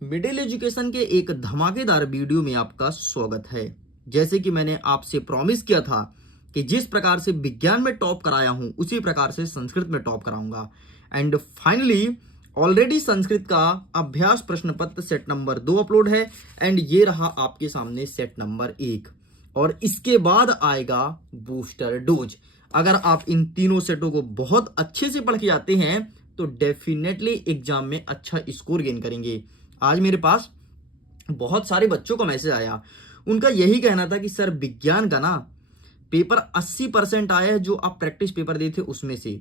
Middle education के एक धमाकेदार वीडियो में आपका स्वागत है। जैसे कि मैंने आपसे प्रॉमिस किया था कि जिस प्रकार से विज्ञान में टॉप कराया हूं उसी प्रकार से संस्कृत में टॉप कराऊंगा। एंड फाइनली ऑलरेडी संस्कृत का अभ्यास प्रश्न पत्र सेट नंबर 2 अपलोड है एंड ये रहा आपके सामने सेट नंबर 1 और इसके बाद आएगा बूस्टर डोज। अगर आप इन तीनों सेटों को बहुत अच्छे से पढ़ के जाते हैं तो डेफिनेटली एग्जाम में अच्छा स्कोर गेन करेंगे। आज मेरे पास बहुत सारे बच्चों का मैसेज आया, उनका यही कहना था कि सर विज्ञान का ना पेपर 80% आया है जो आप प्रैक्टिस पेपर दिए थे उसमें से।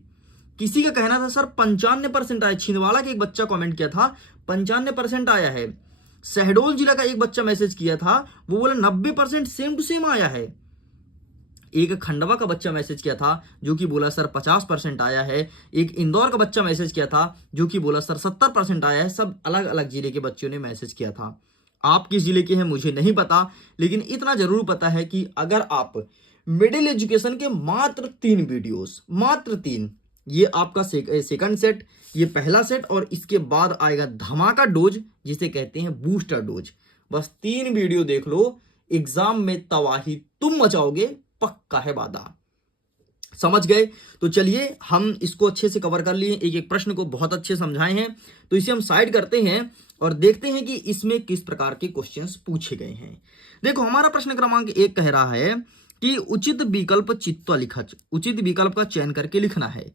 किसी का कहना था सर 95% आया, छिंदवाड़ा के एक बच्चा कमेंट किया था 95% आया है। शहडोल जिला का एक बच्चा मैसेज किया था, वो बोला 90% सेम टू सेम आया है। एक खंडवा का बच्चा मैसेज किया था जो कि बोला सर 50% आया है। एक इंदौर का बच्चा मैसेज किया था जो कि बोला सर 70% आया है। सब अलग अलग जिले के बच्चों ने मैसेज किया था। आप किस जिले के हैं मुझे नहीं पता, लेकिन इतना जरूर पता है कि अगर आप मिडिल एजुकेशन के मात्र 3 वीडियोस, मात्र 3, ये आपका सेकंड सेट, ये पहला सेट और इसके बाद आएगा धमाका डोज जिसे कहते हैं बूस्टर डोज, बस 3 वीडियो देख लो, एग्जाम में तबाही तुम मचाओगे, पक्का है वादा। समझ गए? तो चलिए हम इसको अच्छे से कवर कर लिए, एक एक प्रश्न को बहुत अच्छे समझाए हैं, तो इसे हम साइड करते हैं और देखते हैं कि इसमें किस प्रकार के क्वेश्चंस पूछे गए हैं। देखो हमारा प्रश्न क्रमांक 1 कह रहा है कि उचित विकल्प चित्वा लिखच, उचित विकल्प का चयन करके लिखना है।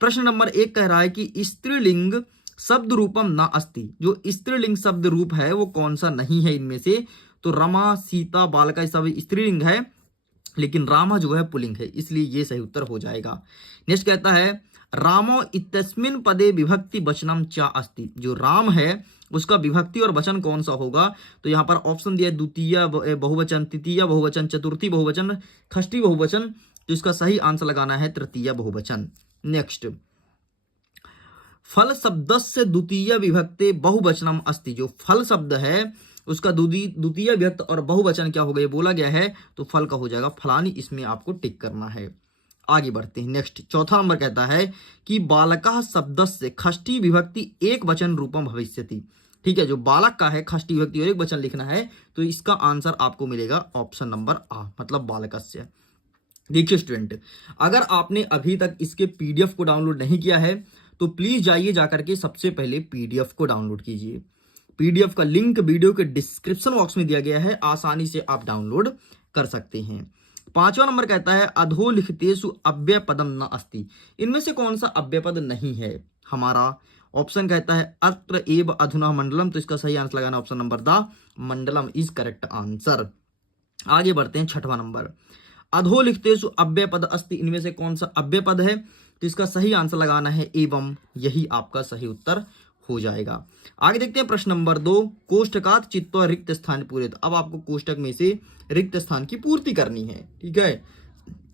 प्रश्न नंबर 1 कह रहा है कि स्त्रीलिंग शब्द रूपम न अस्ति, जो स्त्रीलिंग शब्द रूप है वो कौन सा नहीं है इनमें से? तो रमा, सीता, बालिका सब स्त्रीलिंग है, लेकिन रामा जो है पुल्लिंग है, इसलिए ये सही उत्तर हो जाएगा। नेक्स्ट कहता है रामो इत्यस्मिन् पदे विभक्ति वचनम चा अस्ति, जो राम है उसका विभक्ति और वचन कौन सा होगा? तो यहाँ पर ऑप्शन दिया द्वितीय बहुवचन, तृतीय बहुवचन, चतुर्थी बहुवचन, षष्ठी बहुवचन, तो इसका सही आंसर लगाना है तृतीय बहुवचन। नेक्स्ट फल शब्दस्य द्वितीय विभक्ते बहुवचनम अस्ति, जो फल शब्द है उसका द्वितीय विभक्त और बहुवचन क्या हो गया बोला गया है, तो फल का हो जाएगा फलानी, इसमें आपको टिक करना है। आगे बढ़ते हैं। नेक्स्ट चौथा नंबर कहता है कि बालकः शब्दस्य षष्ठी विभक्ति एक वचन रूपम भविष्यति। ठीक है, जो बालक का है षष्ठी विभक्ति और एक वचन लिखना है, तो इसका आंसर आपको मिलेगा ऑप्शन नंबर आ, मतलब बालकस्य। देखिए स्टूडेंट, अगर आपने अभी तक इसके पीडीएफ को डाउनलोड नहीं किया है तो प्लीज जाइए जाकर के सबसे पहले पीडीएफ को डाउनलोड कीजिए। पीडीएफ का लिंक वीडियो के डिस्क्रिप्शन बॉक्स में दिया गया है, आसानी से आप डाउनलोड कर सकते हैं। 5वां नंबर कहता है अधोलिखितेषु अव्यय पदम न अस्ति, इनमें से कौन सा अव्यय पद नहीं है? हमारा ऑप्शन कहता है अत्र एव अधुना मंडलम, तो इसका सही आंसर लगाना ऑप्शन नंबर द मंडलम इज करेक्ट आंसर। आगे बढ़ते हैं। 6वां नंबर अधोलिखितेषु अव्यय पद अस्ति, इनमें से कौन सा अव्यय पद है? तो इसका सही आंसर लगाना है एवं, यही आपका सही उत्तर हो जाएगा। आगे देखते हैं प्रश्न नंबर 2 कोष्ठकात चित्वा रिक्त स्थान पूरित। अब आपको कोष्ठक में से रिक्त स्थान की पूर्ति करनी है। ठीक है,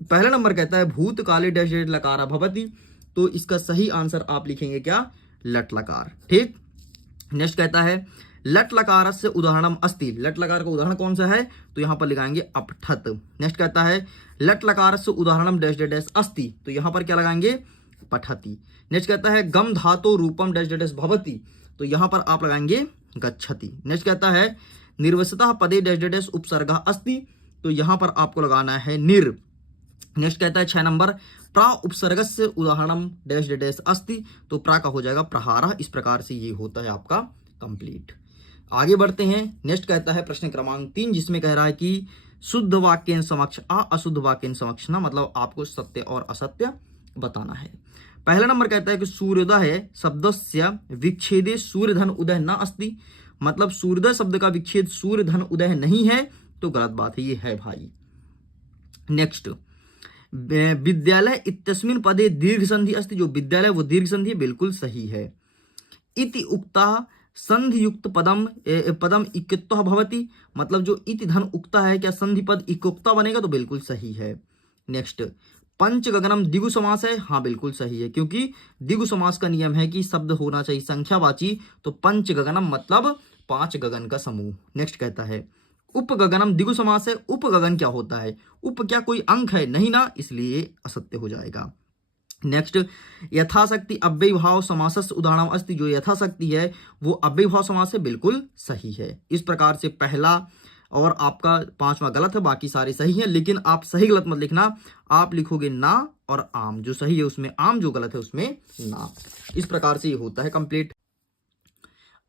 पहला नंबर कहता है भूतकाले डैश डैश लकार भवति, तो इसका सही आंसर आप लिखेंगे क्या? लट लकार। ठीक, नेक्स्ट कहता है लट लकार से उदाहरणम अस्ति, लट लकार का उदाहरण कौन सा है? तो यहां पर लगाएंगे अपठत। नेक्स्ट कहता है लट लकार से उदाहरणम डैश डैश अस्ति, तो यहां पर क्या लगाएंगे? पठति। नेक्स्ट कहता है गम धातो रूपम डैश डैश भवति, तो यहां पर आप लगाएंगे गच्छति। नेक्स्ट कहता है निर्वसतः पदे डैश डैश उपसर्गः अस्ति, तो यहां पर आपको लगाना है निर। नेक्स्ट कहता है 6 नंबर प्रा उपसर्गस्य उदाहरणम डैश डैश अस्ति, तो प्रा का हो जाएगा प्रहारः। इस प्रकार से ये होता है आपका कंप्लीट। आगे बढ़ते हैं। नेक्स्ट कहता है प्रश्न क्रमांक 3 जिसमें कह रहा है कि शुद्ध वाक्य समक्ष अशुद्ध वाक्य समक्ष ना, मतलब आपको सत्य और असत्य बताना है। पहला नंबर कहता है कि सूर्योदय शब्दस्य विच्छेदे सूर्यधन उदय न अस्ति, मतलब सूर्योदय शब्द का विच्छेद सूर्यधन उदय नहीं है, तो गलत बात है, ये है भाई। नेक्स्ट विद्यालय इत्यस्मिन् पदे दीर्घ संधि अस्ति, जो विद्यालय वो दीर्घ संधि है, बिल्कुल सही है। इति उक्ता संधि युक्त पदम इक्युक्तः भवति, मतलब जो इति धन उक्ता है क्या संधि पद इक्युक्ता बनेगा, तो बिल्कुल सही है। नेक्स्ट पंच गगनम द्विगु समास है, हाँ बिल्कुल सही है, क्योंकि द्विगु समास का नियम है कि शब्द होना चाहिए संख्यावाची, तो पंच गगनम मतलब 5 गगन का समूह। नेक्स्ट कहता है उप गगनम द्विगु समास है, उप गगन क्या होता है? उप क्या कोई अंक है? नहीं ना, इसलिए असत्य हो जाएगा। नेक्स्ट, यथाशक्ति अव्ययीभाव समासस् उदाहरणम अस्ति, जो यथाशक्ति है वो अव्ययीभाव समास है, बिल्कुल सही है। इस प्रकार से पहला और आपका पांचवा गलत है, बाकी सारे सही हैं, लेकिन आप सही गलत मत लिखना, आप लिखोगे ना और आम, जो सही है उसमें आम, जो गलत है उसमें ना। इस प्रकार से ये होता है कंप्लीट।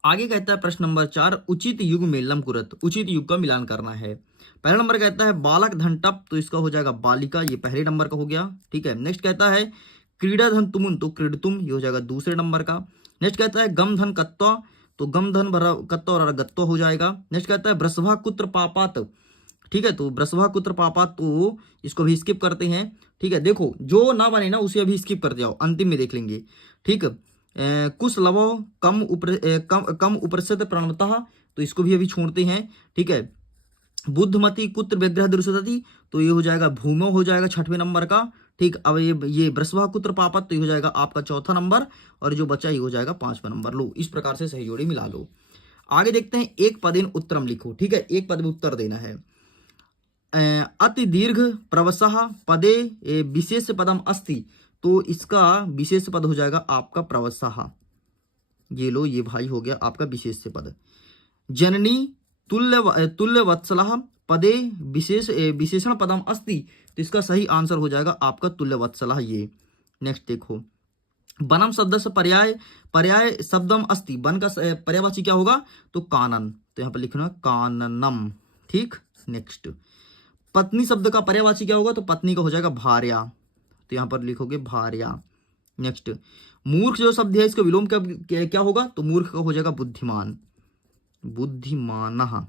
आगे कहता है प्रश्न नंबर 4, उचित युग मेलनम कुरत, उचित युग का मिलान करना है। पहला नंबर कहता है बालक धन टप, तो इसका हो जाएगा बालिका, ये पहले नंबर का हो गया, ठीक है। नेक्स्ट कहता है क्रीड़ा धन तुमुन, तो क्रीडतुम, ये हो जाएगा दूसरे नंबर का। नेक्स्ट कहता है गम धन कत्वा, तो गम धन भरा कत्वा और गत्वा हो जाएगा। नेक्स्ट कहता है ब्रसभा कुत्र पापात, ठीक है, तो ब्रसभा कुत्र पापात, तो इसको भी स्किप करते हैं, ठीक है। देखो जो ना बने ना उसे अभी स्किप कर जाओ, अंतिम में देख लेंगे, ठीक। कुश लवो कम उपरिषद प्रणवतः, तो इसको भी अभी छोड़ते हैं, ठीक है। बुद्धमती कुत्र विग्रह दृश्यति, तो ये हो जाएगा भूमो, हो जाएगा छठवें नंबर का, ठीक। अब ये ब्रसभा कुत्र पापत, तो ये हो जाएगा आपका चौथा नंबर, और जो बचा ये हो जाएगा पांचवा नंबर। लो इस प्रकार से सही जोड़ी मिला लो। आगे देखते हैं, एक पदेन उत्तरम लिखो, ठीक है, एक पद में उत्तर देना है। अति दीर्घ प्रवसः पदे विशेष पदम अस्ति, तो इसका विशेष पद हो जाएगा आपका प्रवसः, ये लो, ये भाई हो गया आपका विशेष पद। जननी तुल्य वत्सलः पदे विशेषण पदम अस्ति, तो इसका सही आंसर हो जाएगा आपका तुल्य वत्सलः, ये। नेक्स्ट देखो, बनम शब्द से पर्याय शब्दम अस्ति, बन का पर्यायवाची क्या होगा, तो कानन, तो यहाँ पर लिखना काननम, ठीक। नेक्स्ट, पत्नी शब्द का पर्यायवाची क्या होगा, तो पत्नी का हो जाएगा भार्या, तो यहाँ पर लिखोगे भार्या। नेक्स्ट, मूर्ख जो शब्द है इसका विलोम क्या होगा, तो मूर्ख का हो जाएगा बुद्धिमान, बुद्धिमानः।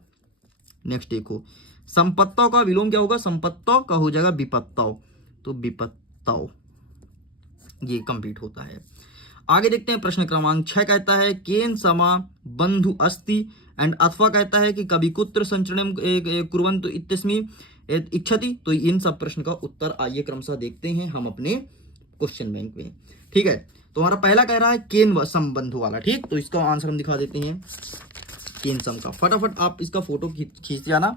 नेक्स्ट देखो, संपत्तों का विलोम क्या होगा, संपत्तों का हो जाएगा विपत्तौ, तो विपत्तौ, ये कंप्लीट होता है। आगे देखते हैं प्रश्न क्रमांक 6 कहता है केन समा बंधु अस्ति एंड अथवा कहता है कि कभी कुत्र संचरणम कुर्वन्तु इत्यस्मि इच्छति, तो इन सब प्रश्न का उत्तर आइए क्रमशः देखते हैं हम अपने क्वेश्चन बैंक में, ठीक है। तो हमारा पहला कह रहा है केन संबंधु वाला, ठीक, तो इसका आंसर हम दिखा देते हैं, केन सम का। फटाफट आप इसका फोटो खींच जाना।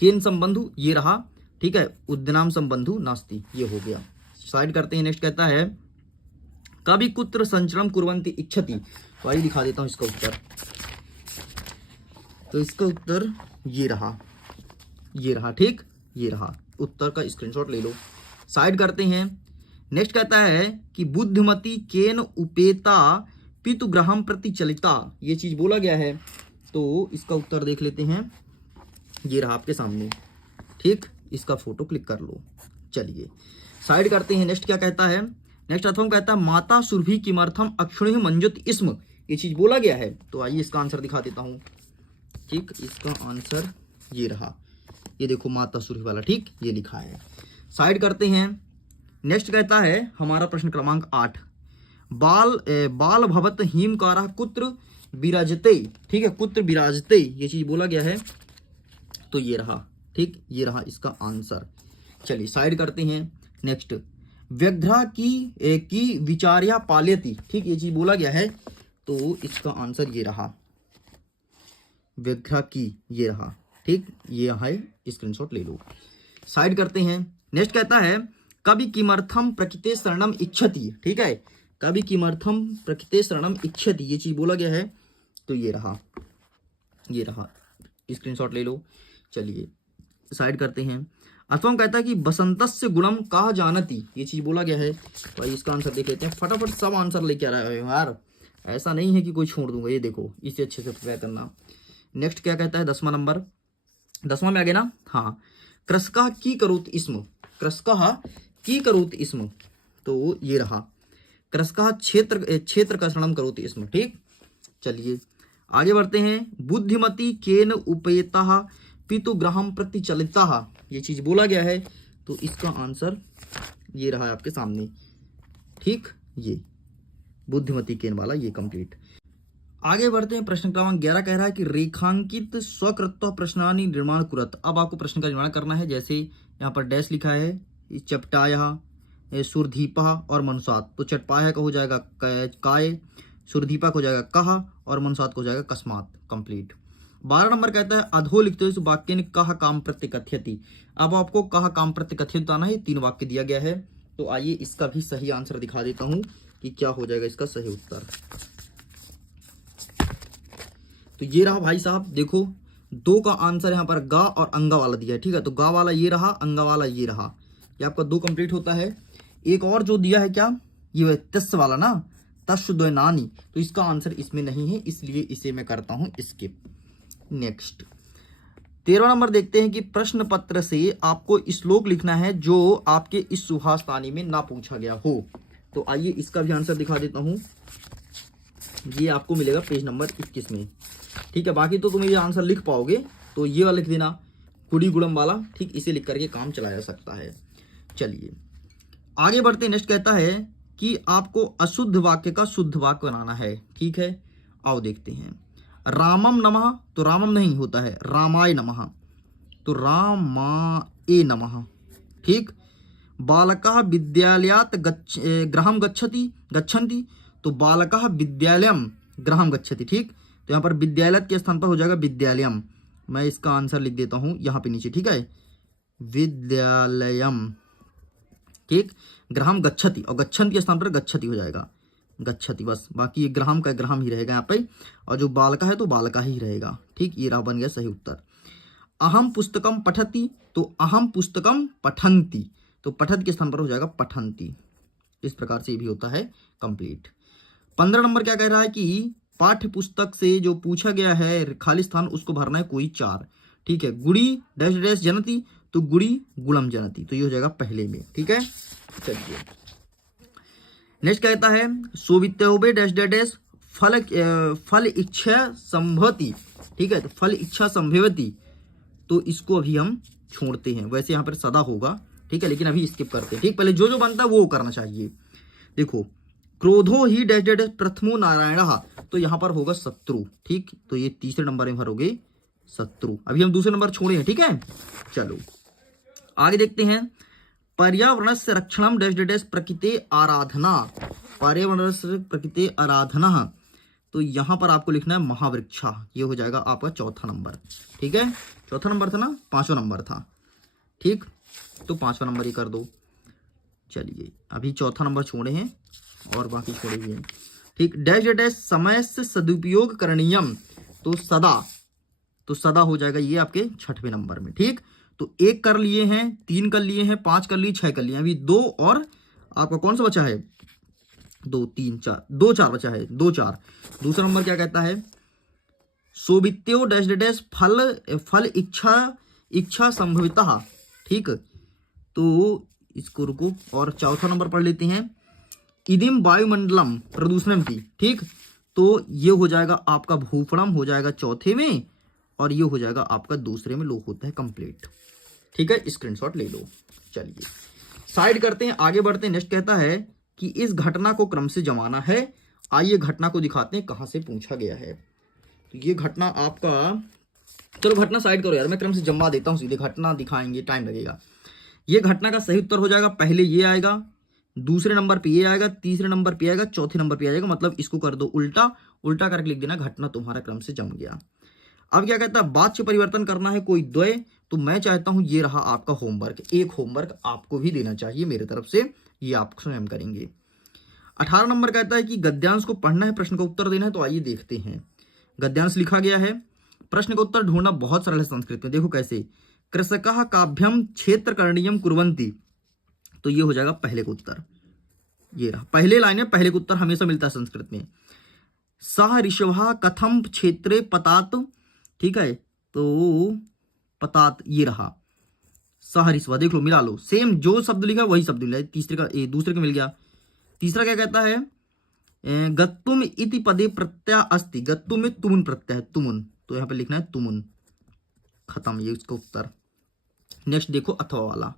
केन संबंधु ये रहा, ठीक है, उद्यनाम संबंधु नास्ति, ये हो गया, साइड करते हैं। नेक्स्ट कहता है कभी कुत्र संचरणम कुर्वन्ति इच्छति, तो आइए दिखा देता हूं इसका उत्तर। तो इसका उत्तर ये रहा, ठीक, ये रहा, उत्तर का स्क्रीनशॉट ले लो, साइड करते हैं। नेक्स्ट कहता है कि बुद्धिमती केन उपेता पितुग्रहम प्रति चलिता, ये चीज बोला गया है, तो इसका उत्तर देख लेते हैं, ये रहा आपके सामने, ठीक, इसका फोटो क्लिक कर लो। चलिए साइड करते हैं। नेक्स्ट क्या कहता है, नेक्स्ट अथवा कहता है माता सुरभि किमर्थम अक्षुणि मंजुत इसम, ये चीज बोला गया है, तो आइए इसका आंसर दिखा देता हूं, ठीक, इसका आंसर ये रहा, ये देखो माता सुरभि वाला, ठीक, ये लिखा है, साइड करते हैं। नेक्स्ट कहता है हमारा प्रश्न क्रमांक 8, बाल भवत हिमकारः कुत्र विराजते, ठीक है, कुत्र विराजते, ये चीज बोला गया है, तो ये रहा, ठीक, ये रहा इसका आंसर। चलिए साइड करते हैं। नेक्स्ट, व्यग्रा की विचार्या पाल्यति, ठीक, ये चीज बोला गया है, तो इसका आंसर ये रहा, व्यग्रा की, ये रहा, ठीक, ये है, स्क्रीनशॉट ले लो, साइड करते हैं। नेक्स्ट कहता है कभी किमर्थम प्रकृते शरणम इच्छति, ठीक है, कभी किमर्थम प्रकृते शरणम इच्छति, ये चीज बोला गया है, तो ये रहा, स्क्रीनशॉट ले लो। चलिए साइड करते हैं। अथवा कहता है कि बसंतस्य गुणम कहा जानती, ये चीज बोला गया है, तो इसका आंसर देख लेते हैं। फटाफट सब आंसर लेके आ रहे हो यार, ऐसा नहीं है कि कोई छोड़ दूंगा, ये देखो इसे अच्छे से प्रिपेयर करना। नेक्स्ट क्या कहता है, 10वां नंबर, 10वां में आ गया ना, हाँ, कृषका की करोत इसम, कृषका की करोत इसम, तो ये रहा, कृषका क्षेत्र का शरणम करोत इसम, ठीक। चलिए आगे बढ़ते हैं। बुद्धिमती केन उपेता पितुग्रहम प्रति चलिता, ये चीज बोला गया है, तो इसका आंसर ये रहा आपके सामने, ठीक, ये बुद्धिमती केन वाला, ये कंप्लीट। आगे बढ़ते हैं। प्रश्न क्रमांक 11 कह रहा है कि रेखांकित स्वकृत्व प्रश्नानि निर्माण कुरत, अब आपको प्रश्न का निर्माण करना है, जैसे यहाँ पर डैश लिखा है, चपटाया, सुरधीपा और मनुसात, तो चटपाया का हो जाएगा काय, सुरधीपा को हो जाएगा कहा, और मनुसात को हो जाएगा कस्मात, कंप्लीट। 12 नंबर कहता है अधो लिखते हुए वाक्य ने कहा काम प्रत्यकथ्यति, अब आपको कहा काम प्रत्यकथ्यति बताना है, 3 वाक्य दिया गया है, तो आइए इसका भी सही आंसर दिखा देता हूं कि क्या हो जाएगा इसका सही उत्तर। तो ये रहा भाई साहब, देखो 2 का आंसर यहाँ पर गा और अंगा वाला दिया है, ठीक है। तो गा वाला ये रहा, अंगा वाला ये रहा, ये आपका 2 कंप्लीट होता है। एक और जो दिया है क्या, ये तस् वाला ना, तस् नानी, तो इसका आंसर इसमें नहीं है, इसलिए इसे मैं करता हूं स्किप। नेक्स्ट 13वां नंबर देखते हैं कि प्रश्न पत्र से आपको श्लोक लिखना है जो आपके इस सुभाषतानी में ना पूछा गया हो। तो आइए इसका भी आंसर दिखा देता हूं, ये आपको मिलेगा पेज नंबर 21 में, ठीक है। बाकी तो तुम ये आंसर लिख पाओगे, तो ये वाला लिख देना, कुड़ी गुड़म वाला, ठीक, इसे लिख करके काम चलाया जा सकता है। चलिए आगे बढ़ते, नेक्स्ट कहता है कि आपको अशुद्ध वाक्य का शुद्ध वाक्य बनाना है, ठीक है। आओ देखते हैं। रामम नमः, तो रामम नहीं होता है, रामाय नमः, तो रामाय नमः, ठीक। बालकः विद्यालयात् गृहं गच्छन्ति, तो बालकः विद्यालयम गृहं गच्छति, ठीक। तो यहाँ पर विद्यालय के स्थान पर हो जाएगा विद्यालयम, मैं इसका आंसर लिख देता हूं यहाँ पे नीचे, ठीक है, विद्यालयम, ठीक। ग्राम गच्छति, और गच्छन्ति के स्थान पर गच्छति हो जाएगा, गच्छति बस, बाकी ये ग्राम का ग्राम ही रहेगा यहाँ पे, और जो बालका है तो बालका ही रहेगा, ठीक। ये रहा, बन गया सही उत्तर। अहम पुस्तकम पठति, तो अहम पुस्तकम पठन्ति, तो पठत के स्थान पर हो जाएगा पठन्ति। इस प्रकार से ये भी होता है कंप्लीट। 15 नंबर क्या कह रहा है कि पाठ्य पुस्तक से जो पूछा गया है खाली स्थान उसको भरना है कोई 4, ठीक है। गुड़ी डैश डैश जनती, तो गुड़ी गुणम जनती, तो ये हो जाएगा पहले में, ठीक है। चलिए नेक्स्ट कहता है सोवित्योबे डैश डैश डैश फल इच्छा संभवती, ठीक है। तो फल इच्छा संभवती, तो इसको अभी हम छोड़ते हैं, वैसे यहाँ पर सदा होगा, ठीक है, लेकिन अभी स्किप करते हैं, ठीक। पहले जो जो बनता है वो करना चाहिए। देखो क्रोधो ही डैश डैश डैश प्रथमो नारायण, तो यहाँ पर होगा शत्रु, ठीक। तो ये तीसरे नंबर में भरोगे शत्रु, अभी हम दूसरे नंबर छोड़े हैं, ठीक है। चलो आगे देखते हैं। पर्यावरण से रक्षणम डैश डैश प्रकृति आराधना, पर्यावरण से प्रकृति आराधना, तो यहाँ पर आपको लिखना है महावृक्षा, ये हो जाएगा आपका चौथा नंबर, ठीक है। चौथा नंबर था ना, 5वां नंबर था, ठीक, तो 5वां नंबर ही कर दो। चलिए अभी चौथा नंबर छोड़े हैं और बाकी छोड़े हुए हैं, ठीक। डैश डैश समय से सदुपयोग करणीयम, तो सदा हो जाएगा ये आपके 6वें नंबर में, ठीक। तो 1 कर लिए हैं, 3 कर लिए हैं, 5 कर लिए, 6 कर लिए, अभी 2 और आपका कौन सा बचा है, 2 3 4, 2 4 बचा है, 2 4। दूसरा नंबर क्या कहता है, सोवित्यो डैश डैश फल इच्छा संभवितः, ठीक। तो इसको रुको, और चौथा नंबर पढ़ लेते हैं। इदिम वायुमंडलम प्रदूषणम की, ठीक। तो ये हो जाएगा आपका भूफड़म हो जाएगा चौथे में, और ये हो जाएगा आपका दूसरे में, लोग होता है कंप्लीट, ठीक है। स्क्रीनशॉट ले लो। चलिए साइड करते हैं, आगे बढ़ते हैं। नेक्स्ट कहता है कि इस घटना को क्रम से जमाना है। आइए घटना को दिखाते हैं कहां से पूछा गया है। तो ये घटना आपका, चलो घटना साइड करो यार, मैं क्रम से जमा देता हूं, सीधे घटना दिखाएंगे, टाइम लगेगा। ये घटना का सही उत्तर हो जाएगा, पहले ये आएगा, दूसरे नंबर पे ये आएगा, तीसरे नंबर पे आएगा, चौथे नंबर पे आ जाएगा, मतलब इसको कर दो उल्टा, उल्टा करके लिख देना घटना तुम्हारा क्रम से जम गया। अब क्या कहता है, वाच्य परिवर्तन करना है कोई द्वय, तो मैं चाहता हूं ये रहा आपका होमवर्क, एक होमवर्क आपको भी देना चाहिए मेरे तरफ से, ये आप स्वयं करेंगे। 18 नंबर कहता है कि गद्यांश को पढ़ना है, प्रश्न का उत्तर देना है। तो आइए देखते हैं, गद्यांश लिखा गया है, प्रश्न का उत्तर ढूंढना बहुत सरल है संस्कृत में। देखो कैसे, कृषकः काभ्यम क्षेत्र करणीयम कुर्वन्ति, तो ये हो जाएगा पहले का उत्तर, ये रहा पहले लाइन है, पहले का उत्तर हमेशा मिलता है संस्कृत में। सह ऋषभः कथम क्षेत्रे पतात, ठीक है, तो पतात ये रहा सह ऋषभ, देख लो मिला लो, सेम जो शब्द लिखा वही शब्द मिला, तीसरे का दूसरे का मिल गया। तीसरा क्या कहता है, गत्तुम इति पदे प्रत्यय अस्ति, गत्तुम में तुमुन प्रत्यय है, तुमुन, तो यहाँ पे लिखना है तुमुन, खत्म, ये इसका उत्तर। नेक्स्ट देखो अथवा वाला,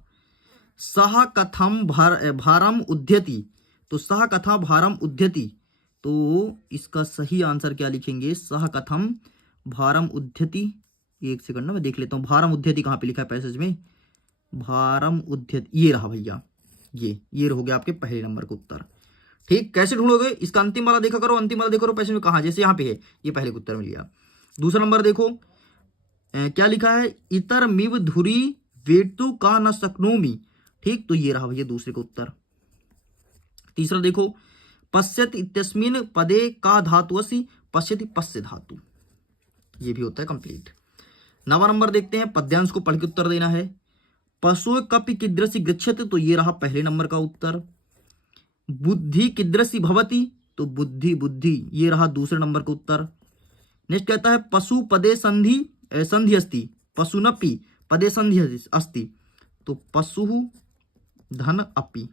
सह कथम भारम उद्यति, तो सह कथा भारम उद्यति, तो इसका सही आंसर क्या लिखेंगे, सह कथम भारम उद्यति, एक सेकंड ना मैं देख लेता हूं, भारम उद्यति कहां पे लिखा है पैसेज में, भारम उद्यति, ये रहा भैया, ये हो गया आपके पहले नंबर का उत्तर, ठीक। कैसे ढूंढोगे, इसका अंतिम वाला देखा करो, अंतिम वाला देखो करो पैसेज में कहां, जैसे यहाँ पे है, ये पहले का उत्तर मिल गया। दूसरा नंबर देखो क्या लिखा है, इतर मिव धुरी वेटु का न सकनोमी, ठीक, तो ये रहा भैया दूसरे का उत्तर, तीसरा देखो, पश्यति इत्यस्मिन् पदे का धातु अस्ति, पश्यति पश्य धातु, ये भी होता है कंप्लीट। 9वां नंबर देखते हैं, पद्यांश को पढ़ के उत्तर देना है। पशु कपि कीदृशी गच्छति, तो ये रहा पहले नंबर का उत्तर। बुद्धि कीदृशी भवति, तो बुद्धि बुद्धि, ये रहा दूसरे नंबर का उत्तर। नेक्स्ट कहता है पशु पदे संधि अस्ति, पशुनपि पदे संधि अस्ति, तो पशु धन अपि,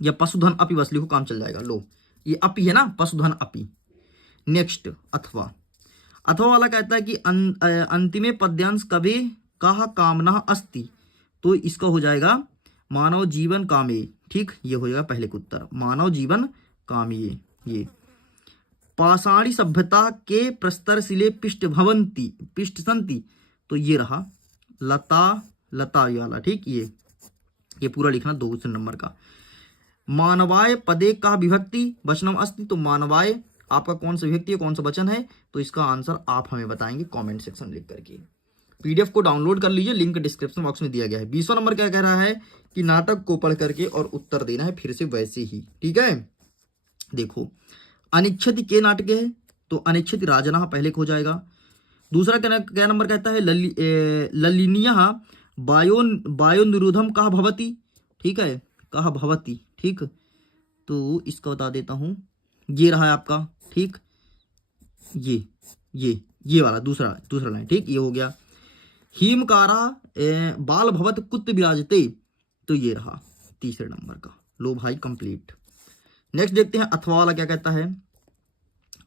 या पशुधन अपि बस लिखो, काम चल जाएगा। लो ये अपि है ना, पशुधन अपि। नेक्स्ट अथवा, अथवा वाला कहता है कि अंतिमे पद्यांश कवे कहा कामना अस्ति, तो इसका हो जाएगा मानव जीवन कामे, ठीक, ये हो जाएगा पहले का उत्तर, मानव जीवन कामिये। ये पाषाणी सभ्यता के प्रस्तर शिले पिष्ट संति, तो ये रहा लता वाला, ठीक, ये पूरा लिखना दूसरे नंबर का। मानवाय पदे का विभक्ति वचनम अस्ति, तो मानवाय आपका कौन सा विभक्ति है, कौन सा वचन है, तो इसका आंसर आप हमें बताएंगे कमेंट सेक्शन लिख करके। पीडीएफ को डाउनलोड कर लीजिए, लिंक डिस्क्रिप्शन बॉक्स में दिया गया है। 20वां नंबर क्या कह रहा है कि नाटक को पढ़ करके और उत्तर देना है फिर से वैसे ही, ठीक है। देखो अनिच्छति के नाटक है, तो अनिच्छति राजना पहले हो जाएगा। दूसरा क्या नंबर कहता है, ललिनिया वायो निरोधम कहा भवती, ठीक है, कहा भवती, ठीक, तो इसका बता देता हूं, ये रहा है आपका, ठीक, ये वाला दूसरा लाइन, ठीक, ये हो गया। हीमकारा बाल भवत कुत्त विराजते, तो ये रहा तीसरे नंबर का। लो भाई कंप्लीट। नेक्स्ट देखते हैं अथवा वाला क्या कहता है।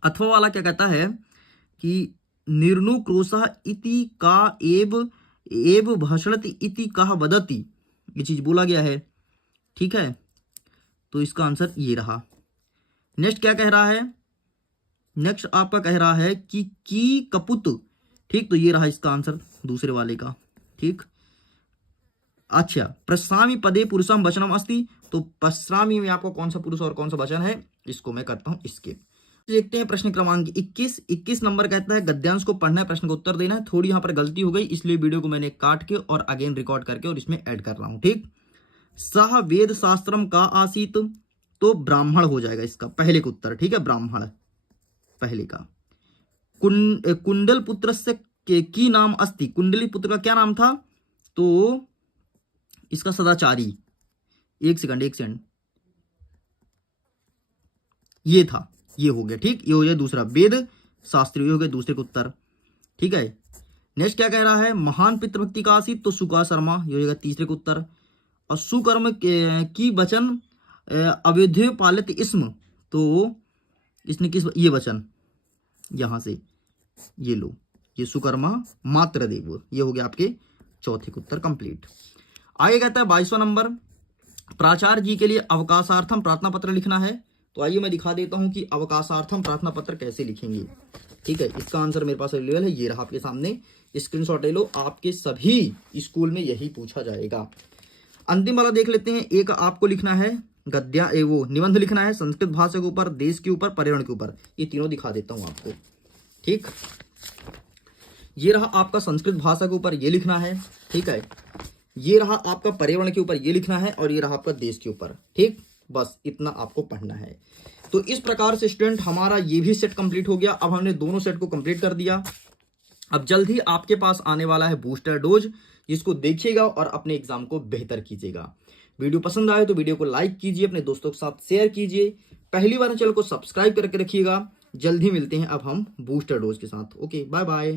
अथवा वाला क्या कहता है कि निर्नुक्रोशः इति का एव भाषणति इति कहा वदति, ये चीज बोला गया है, ठीक है, तो इसका आंसर ये रहा। नेक्स्ट क्या कह रहा है, नेक्स्ट आपका कह रहा है कि कपुत, ठीक, तो ये रहा इसका आंसर दूसरे वाले का, ठीक। अच्छा, प्रश्रामी पदे पुरुषम वचनम अस्ति, तो प्रश्रामी में आपको कौन सा पुरुष और कौन सा वचन है, इसको मैं करता हूं इसके। देखते हैं प्रश्न क्रमांक 21 नंबर कहता है गद्यांश को पढ़ना है, प्रश्न का उत्तर देना है। थोड़ी यहां पर गलती हो गई, इसलिए वीडियो को मैंने काट के और अगेन रिकॉर्ड करके और इसमें ऐड कर रहा हूं, ठीक। सह वेद शास्त्रम का आसीत, तो ब्राह्मण हो जाएगा इसका पहले का उत्तर, ठीक है, ब्राह्मण पहले का। कुंडल पुत्र से की नाम अस्ति, कुंडली पुत्र का क्या नाम था, तो इसका सदाचारी, एक सेकंड, ये था, ये हो गया, ठीक, ये हो गया दूसरा। वेद शास्त्री, ये हो गया दूसरे का उत्तर, ठीक है। नेक्स्ट क्या कह रहा है, महान पितृभक्ति का आसीत, तो सुका शर्मा, ये हो जाएगा तीसरे का उत्तर। और सुकर्म की वचन अवैध पालित इसम, तो इसने किस, ये वचन यहां से, ये लो, ये सुकर्मा मात्र देव, ये हो गया आपके चौथे का उत्तर कंप्लीट। आगे कहता है 22वां नंबर, प्राचार्य जी के लिए अवकाशार्थम प्रार्थना पत्र लिखना है, तो आइए मैं दिखा देता हूं कि अवकाशार्थम प्रार्थना पत्र कैसे लिखेंगे, ठीक है। इसका आंसर मेरे पास अवेलेबल है, ये रहा आपके सामने, स्क्रीनशॉट ले लो, आपके सभी स्कूल में यही पूछा जाएगा। अंतिम वाला देख लेते हैं। एक आपको लिखना है वो निबंध लिखना है संस्कृत भाषा के ऊपर, देश के ऊपर, पर्यावरण के ऊपर, ये तीनों दिखा देता हूं आपको, ठीक। ये रहा आपका संस्कृत भाषा के ऊपर, ये लिखना है, ठीक है। ये रहा आपका पर्यावरण के ऊपर, ये लिखना है, और ये रहा आपका देश के ऊपर, ठीक। बस इतना आपको पढ़ना है। तो इस प्रकार से स्टूडेंट हमारा ये भी सेट कंप्लीट हो गया। अब हमने दोनों सेट को कंप्लीट कर दिया। अब जल्द ही आपके पास आने वाला है बूस्टर डोज, जिसको देखिएगा और अपने एग्जाम को बेहतर कीजिएगा। वीडियो पसंद आए तो वीडियो को लाइक कीजिए, अपने दोस्तों के साथ शेयर कीजिए। पहली बार चैनल को सब्सक्राइब करके रखिएगा। जल्द ही मिलते हैं अब हम बूस्टर डोज के साथ। Okay, bye bye.